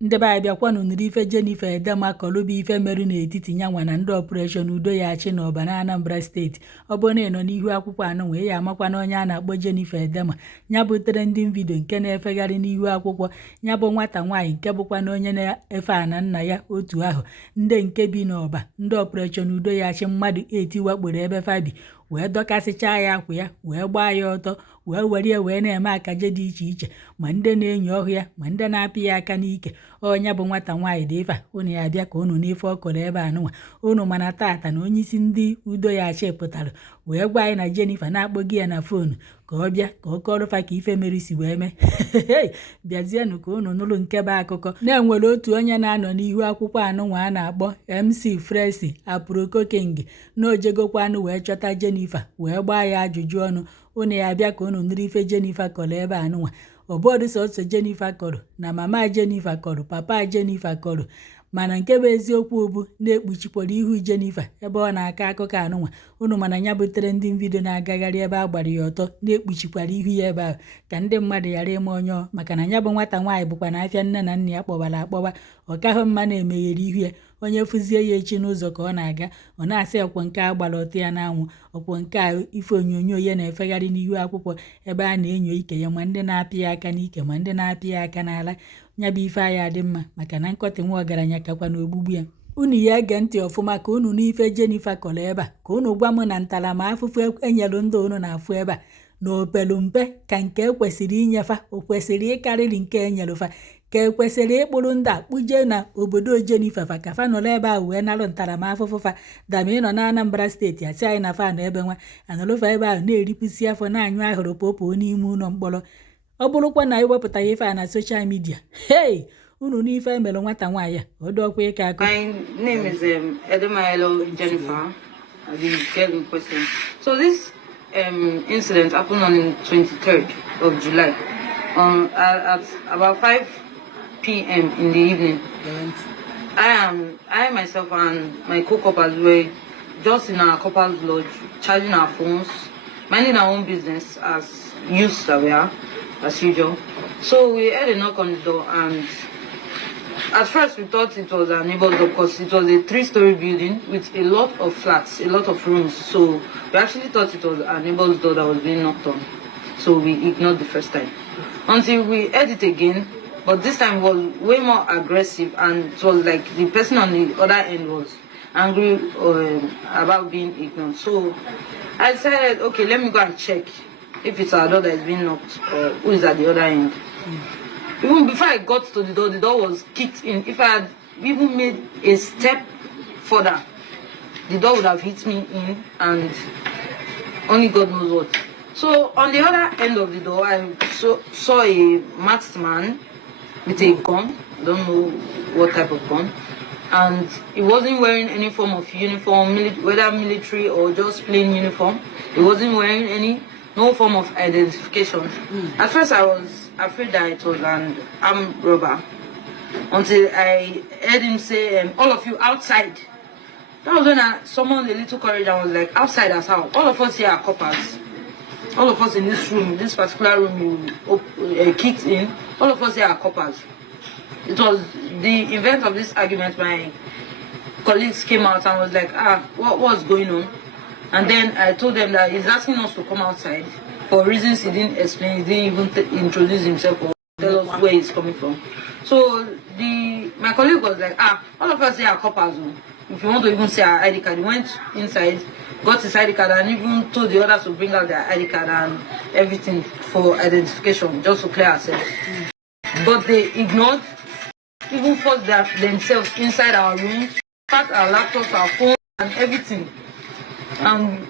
Ndị be anyị bịakwanụ nụrụ ife Jennifer Edema kọlụ bụ ife merụ n'etiti nyanwa na ndị Operation Udogachi na Ọba na Anambra steeti. Ọ bụrụ na ị nọ n'ihu akwụkwọ anọ wee ya amakwa na onye a na-akpọ Jennifer Edema, ya butere ndị vidio nke na-efegharị n'ihu akwụkwọ, ya bụ nwata nwaanyị nke bụkwa na onye na-efe ana nna ya otu ahụ. Ndị nke bi n'Ọba, ndị Operation Udogachi mmadụ 8 wakporo ebe fabi wee dọkasịchaa ya akwa ya wee gbaa ya ọtọ wee were ya wee na-eme akaje dị iche iche, ma ndị na-enyo ọhụ ya ma ndị na-apị ya aka n'ike. Onye bụ nwata nwaanyị dị ife a, unu ya bịa ka unu n'ife ọ kọrọ ebe anụnwa. Unu mana tata na onye isi ndị Udogachi pụtara wee gwa anyị na Jennifer na-akpọgị ya na fonu ka ọ bịa ka ọ kọrọfa ka ife mere si wee mee. Bịazienụ ka unu nụrụ nke bụ akụkọ. Na-enwere otu onye na-anọ n'ihu akwụkwọ anụnwa a na-akpọ MC Fresi Aproko na ojegokwanụ wee chọta Jennifer wee gbaa ya ajụjụ ọnụ. Unu ya bịa ka unu nụrụ ife Jennifer kọrọ ebe anụnwa. Ọbọdụ sọsọ Jennifer kọrọ na mama Jennifer kọrọ, papa Jennifer kọrọ, mana nke bụ eziokwu bụ na-ekpuchikwara ihu Jennifer ebe ọ na-akọ akụkọ anụnwa. Unu mana ya butere ndị vidio na-agagharị ebe a gbara ya ọtọ na-ekpuchikwara ihu ya ebe ahụ ka ndị mmadụ ghara ime onye maka na ya bụ nwata nwaanyị bụkwa na afịa nne na nna ya kpọbara akpọba. Ọ kahụ mma na-emeghere ihu ya, onye fụzie ya echi n'ụzọ ka ọ na-aga ọ na-asị ọkwọ nke a gbara ọtọ ya n'anwụ, ọkwọ nke a ife onyonyo ya na-efegharị n'ihu akwụkwọ ebe a na-enyo ike ya, ma ndị na-apị ya aka n'ike ma ndị na-apị ya aka n'ala. Ya bụ ife anya dị mma maka na nkọtị nwa ọgaranya kakwa n'ogbugbu ya. Unu ya ege ntị ọfụma ka unu n'ife Jennifer kọrọ ebe a, ka unu gwa m na ntaramahụhụ enyelu ndị unu na-afụ ebe a na opelu mpe ka nke ekwesịrị inyefa, o kwesịrị ịkarịrị nke enyelufa, ka ekwesịrị ịkpụrụ ndị a kpuje na obodo Jennifer fa ka fa nọrọ ebe ahụ wee narụ ntaramahụhụ fa. Dama ịnọ na Anambra steeti asị anyị na fa nọ ebe nwa anọrọfa ebe ahụ na-eripụsi afọ na-anyụ ahụrụ popo n'ime ụlọ mkpọrọ. Ọ bụrụkwa na iwepụta ife a na soshal midia, unu n'ife mere nwata nwaanyị a ọdọkwa ịka akụ. My name is Edema Jennifer, the girl in question. So this incident happened on the 23rd of July at about 5 p.m. in the evening. I myself and my co-coppers were just in our coppers lodge, charging our phones, minding our own business as youths that we are, as usual. So we heard a knock on the door, and at first we thought it was a neighbor's door because it was a 3-story building with a lot of flats, a lot of rooms. So we actually thought it was a neighbor's door that was being knocked on. So we ignored the first time until we heard it again, but this time was way more aggressive, and it was like the person on the other end was angry about being ignored. So I decided, okay, let me go and check if it's our door that is being knocked or who is at the other end. Even before I got to the door was kicked in. If I had even made a step further, the door would have hit me in, and only God knows what. So on the other end of the door, I saw a masked man with a gun. I don't know what type of gun. And he wasn't wearing any form of uniform, whether military or just plain uniform. He wasn't wearing no form of identification. At first I was afraid that it was an armed robber, until I heard him say, all of you outside. That was when I summoned a little courage and was like, outside as how? All of us here are coppers. All of us in this room, this particular room you kicked in, all of us here are coppers. It was the event of this argument. My colleagues came out and was like, what's going on? And then I told them that he's asking us to come outside for reasons he didn't explain. He didn't even introduce himself or tell us where he's coming from. So my colleague was like, all of us here are coppers. If you want to even say our ID card, he went inside, got his ID card, and even told the others to bring out their ID card and everything for identification, just to clear ourselves. But they ignored, even forced themselves inside our rooms, packed our laptops, our phones, and everything. And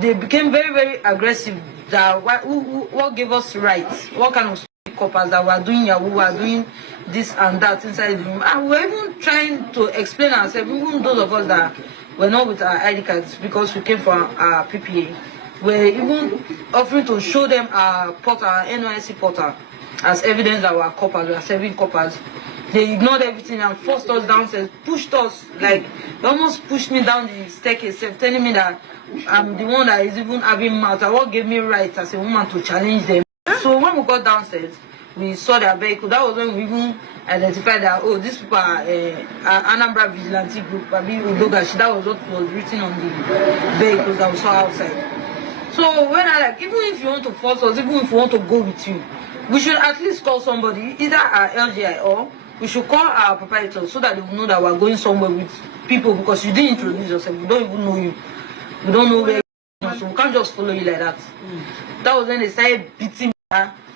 they became very, very aggressive. That what gave us rights? What kind of coppers that were doing Yahoo, were doing this and that inside the room? And we were even trying to explain ourselves, even those of us that were not with our ID cards because we came from our PPA. We're even offering to show them our portal, our NYC portal, as evidence that we're coppers, we are serving coppers. They ignored everything and forced us downstairs, pushed us, like they almost pushed me down the staircase, telling me that I'm the one that is even having mouth. What gave me right as a woman to challenge them. So when we got downstairs, we saw their vehicle. That was when we even identified that, oh, these people are Anambra Vigilante Group, Babi Udogachi. That was what was written on the vehicles that we saw outside. So when I even if you want to force us, even if we want to go with you, we should at least call somebody, either our LGI or we should call our proprietors so that they will know that we're going somewhere with people, because you didn't introduce yourself. We don't even know you. We don't know where you are, so we can't just follow you like that. That was when they started beating me.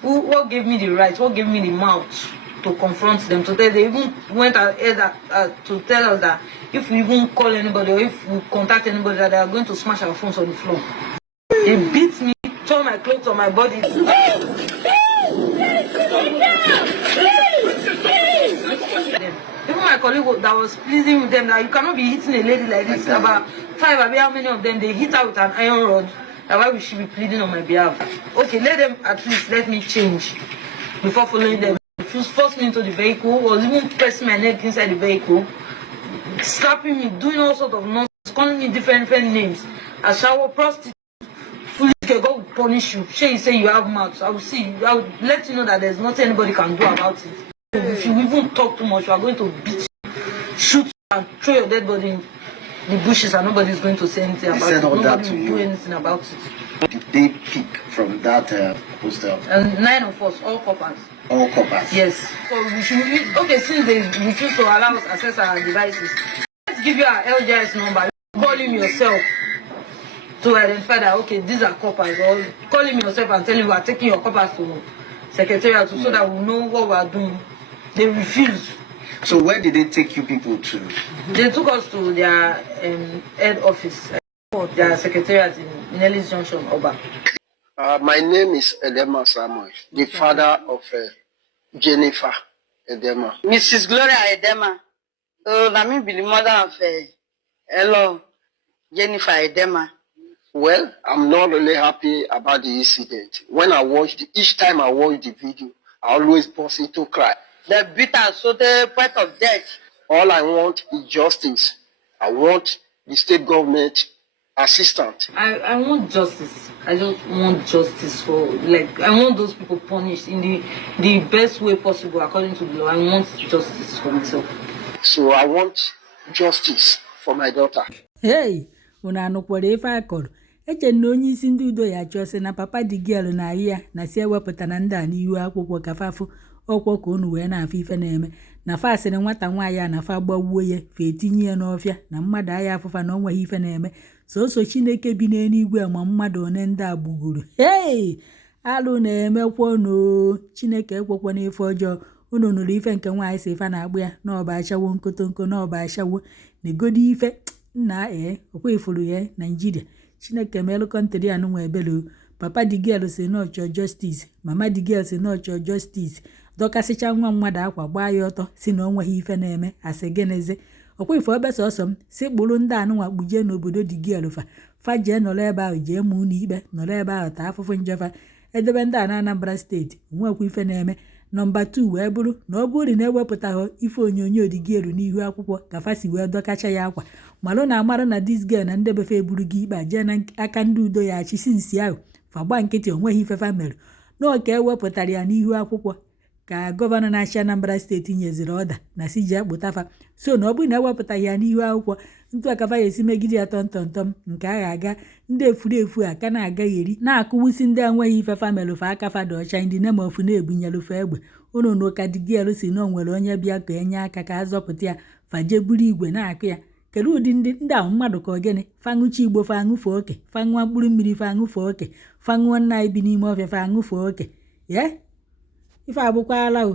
What gave me the right? What gave me the mouth to confront them? To tell they even went ahead to tell us that if we even call anybody or if we contact anybody, that they are going to smash our phones on the floor. They beat me, tore my clothes on my body. Even my colleague that was pleading with them that you cannot be hitting a lady like this. About 5, how many of them they hit her with an iron rod. That's why we should be pleading on my behalf. Okay, let them at least let me change before following them. If you force me into the vehicle or even pressing my neck inside the vehicle, slapping me, doing all sorts of nonsense, calling me different names. A shower prostitute, foolish girl, God will punish you. She say you have mouth. I will see you. I will let you know that there's nothing anybody can do about it. If you even talk too much, we are going to beat you, shoot you, and throw your dead body in the bushes, and nobody's going to say anything about it. Nobody will do anything about it. Did they pick from that hostel? 9 of us, all coppers. All coppers? Yes. So we should, okay, since they refuse to allow us access our devices, let's give you our LGIS number. Call him yourself to identify that, okay, these are coppers, or call him yourself and tell him we are taking your coppers to secretariat so that we know what we are doing. They refuse. So where did they take you people to? They took us to their head office, their secretariat in Nelly's Junction, Oba. My name is Edema Samuel, the father of Jennifer Edema. Mrs. Gloria Edema. Let me be the mother of hello, Jennifer Edema. Well, I'm not really happy about the incident. When I watched, each time I watch the video, I always burst into cry. They beat us to the point of death. All I want is justice. I want the state government assistance. I want justice. I just want justice for, I want those people punished in the best way possible according to the law. I want justice for myself. So I want justice for my daughter. Hey, una anụkwara ife akọrọ. Eche na onye isi ndị udo ya chọsị na papa di girl na ya na si ewepụta na ndị a n'ihu akwụkwọ kafafụ ọkwọ ka unu wee na-afụ ife na-eme na fa asịrị nwata nwaanyị a na fa gbagbuo ya fa etinye ya n'ọfịa na mmadụ agha afụfa na onweghị ife na-eme so Chineke bi n'eluigwe ma mmadụ one ndị a gbugburu. Hey, alụ na-emekwa no Chineke ekwekwa n'ife ọjọọ. Unu nụrụ ife nke nwaanyị si ife na-agbụ ya na ọba achawo nkotonko na ọba achawo negodi ife nna ọkwa ifuru ya Nigeria. Chineke melụ kọntri anụ nwa ebele. Papa di girl si no chọ justice, mama di girl si no chọ justice. Dọkasịcha nwa mmadụ akwa gbaa ya ọtọ si na onweghị ife na-eme asị gịnịzi. Ọkwa ifo ebe sọsọ m si kpụrụ ndị anụ nwa kpujie n'obodo di girl fa jee nọrọ ebe ahụ jee mụ n'ikpe nọrọ ebe ahụ taa afụfụ njọfa edebe ndị a na Anambra steeti nwekwa ife na-eme. Nọmba 2 wee bụrụ na ọ bụrụ na ewepụtaghị ife onyonyo di girl n'ihu akwụkwọ ka fasi wee dọkacha ya akwa malụ na amarụ na dis girl na ndebefe eburu gị ikpe jee na aka ndị udo ya achị sinsi ahụ fa gba nkịtị onweghị ife fa mere n'oke ewepụtara ya n'ihu akwụkwọ ka gọvanọ na-achị Anambra steeti nyeziri ọda na si ji akpụtafa so na ọ bụrụ na ewepụtaghị ya n'ihu akwụkwọ ntụ akafa ya esi megide ya tọmtọmtọm nke agha aga ndị efurefu aka na-agagheri na-akụwusi ndị enweghị ife fa melụfa aka fada ọcha ndị nemofu na-ebunyelufe egbe unu n'ụka di girl si na o nwere onye bịa ka enye aka ka azọpụta ya faje buru igwe na-akụ ya. Kedu ụdị ndị ahụ mmadụ ka ogene faṅụchi igbo fa aṅụfe oke faṅụọ mkpụrụ mmiri fa aṅụfe oke faṅụọ nna anyị bi n'ime ọfịa fa aṅụfe oke ife abụkwala